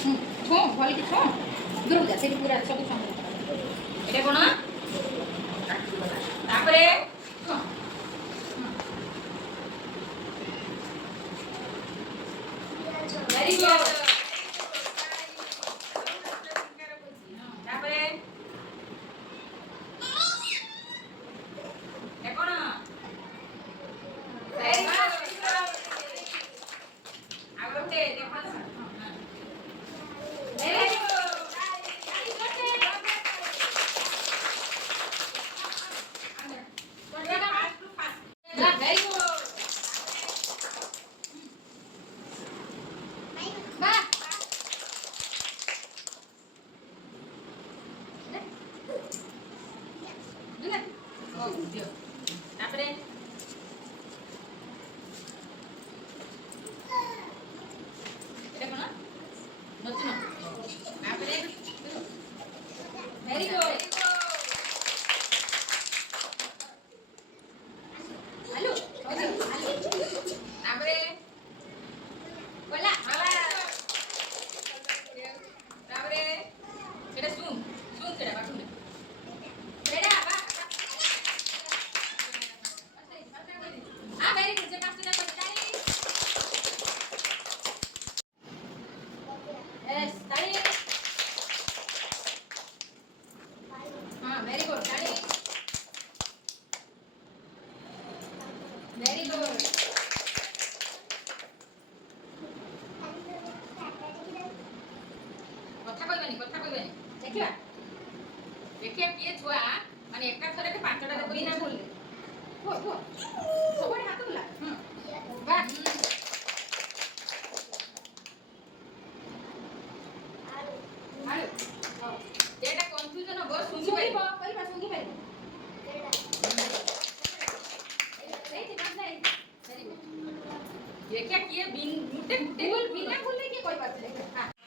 ଛୁଁ ଭଲକି ଛୁଁ ଦୂରକୁ ଯା ସେଇଠି ପୁରା ସବୁ ଛୁଁ ଏଇଟା କ'ଣ ତାପରେ ଛୁଁ ଭେରି ଗୁଡ୍ ତାପରେ ଏ କ'ଣ ଭେରି ଗୁଡ୍ ଆଉ ଗୋଟେ ଦେଖ very very good. Ba. Dengar. Oh, dia. Apa deh? Ada mana? Notch no. Apa deh? Very good. Halo. Halo. Apa deh? Bola. Bola. Apa deh? Kita zoom. Zoom kita pakai. Beda apa? Ah, very good. Saya pasti dapat tadi. Yes, tadi. Ah, very good. Tadi. Very good. କଥା କହିବାନି ଦେଖିବା ଦେଖିବା କିଏ ଛୁଆ ମାନେ ଏକା ଥରକେ ପାଞ୍ଚଟା ଦେବ ବିନା ଭୁଲରେ କୁହ ସବୁଆଡ଼େ ହାତ ବୁଲା ବାସ୍ ଆଳୁ ଏଇଟା କନଫ୍ୟୁଜନ ହବ ଶୁଙ୍ଗି ପାରିବ ଦେଖିବା କିଏ ବିନା ଭୁଲରେ କିଏ କହିପାରୁଛି ଦେଖିବା